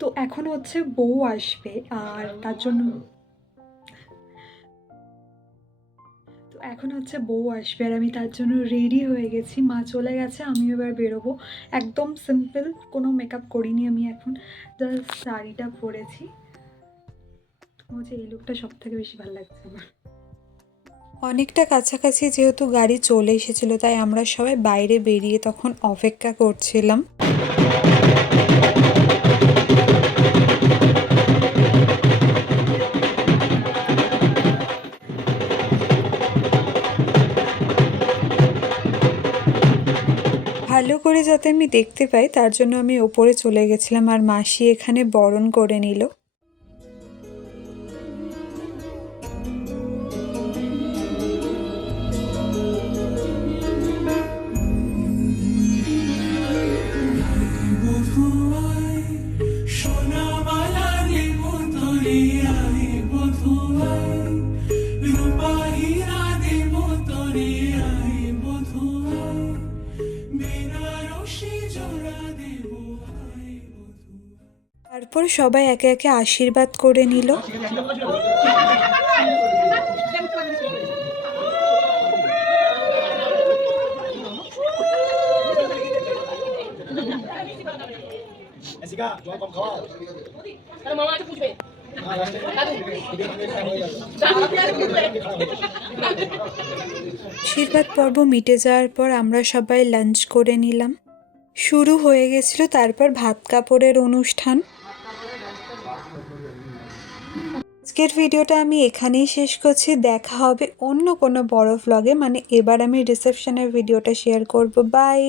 তো এখন হচ্ছে বউ আসবে আর তার জন্য আর আমি তার জন্য রেডি হয়ে গেছি। মা চলে গেছে, আমি এবার বেরোবো। একদম সিম্পল, কোনো মেকআপ করিনি আমি, এখন জাস্ট শাড়িটা পরেছি। হচ্ছে এই লুকটা সব থেকে বেশি ভালো লাগছে আমার। অনেকটা কাছাকাছি যেহেতু গাড়ি চলে এসেছিল, তাই আমরা সবাই বাইরে বেরিয়ে তখন অপেক্ষা করছিলাম। ভালো করে যাতে আমি দেখতে পাই তার জন্য আমি ওপরে চলে গেছিলাম, আর মাসি এখানে বরণ করে নিল। তারপর সবাই একে একে আশীর্বাদ করে নিল। আশীর্বাদ পর্ব মিটে যাওয়ার পর আমরা সবাই লাঞ্চ করে নিলাম। শুরু হয়ে গেছিল তারপর ভাত কাপড়ের অনুষ্ঠান। আজকের ভিডিওটা আমি এখানেই শেষ করছি। দেখা হবে অন্য কোনো বড় ভ্লগে, মানে এবার আমি রিসেপশনের ভিডিওটা শেয়ার করব। বাই।